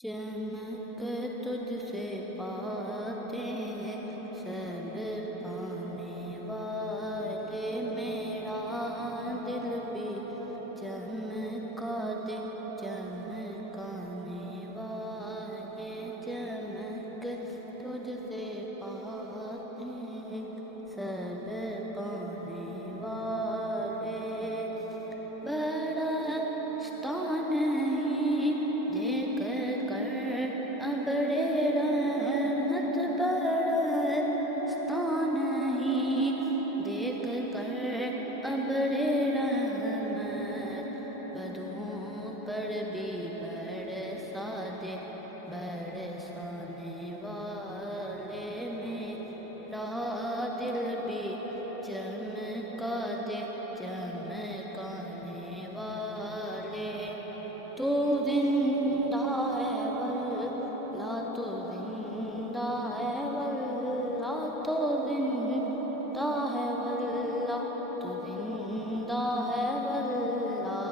چمک تجھ سے پاتے ہیں سب پانے والے، میرا دل بھی چمکا دے چمکانے والے، چمک تجھ سے پاتے ہیں سب پانے والے، برستا نہیں دیکھ کر ابرِ رحمت، برستا نہیں دیکھ کر ابرِ رحمت، بدوں پر بھی برسا دے برسانے والے، میرا دل بھی چمکا دے چمکانے والے، تو زندہ ہے واللہ، تو زندہ ہے واللہ، تو زندہ ہے واللہ، تو زندہ ہے واللہ،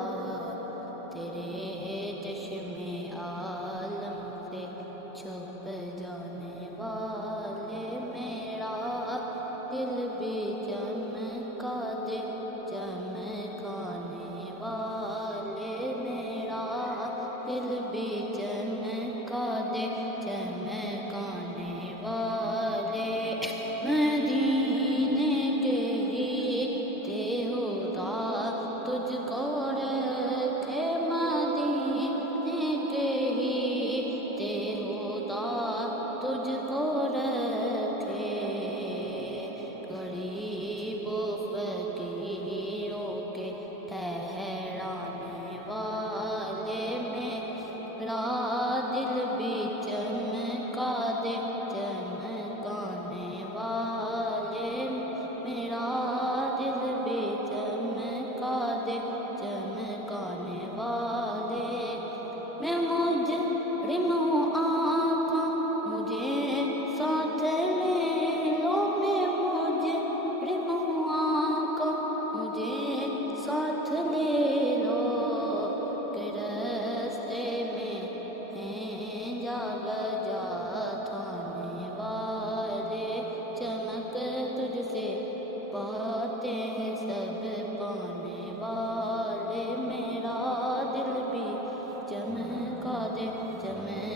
تیرے چشم عالم سے چھپ جانے والے، میرا دل بھی چمکا دے چمکانے والے، میرا دل بھی چمکا دے چمکانے والے، مدینے کے ہی تھے خدا تجھ کو رکھے، مدینے کے ہی تھے خدا تجھ کو رکھے، غریب و فقیروں کے ٹھہرانے والے، میرا دل بھی چمکا دے چمکانے والے، میرا دل بھی چمکا دے چمکانے والے، میں مجرم ہوں آقا مجھے ساتھ لے لو، میں مجرم ہوں آقا مجھے ساتھ لے لو، کہ راستے میں ہیں جا بجا تھانے والے، چمک تجھ سے پاتے ہیں سب پانے والے، میرا دل بھی چمکا دے چمک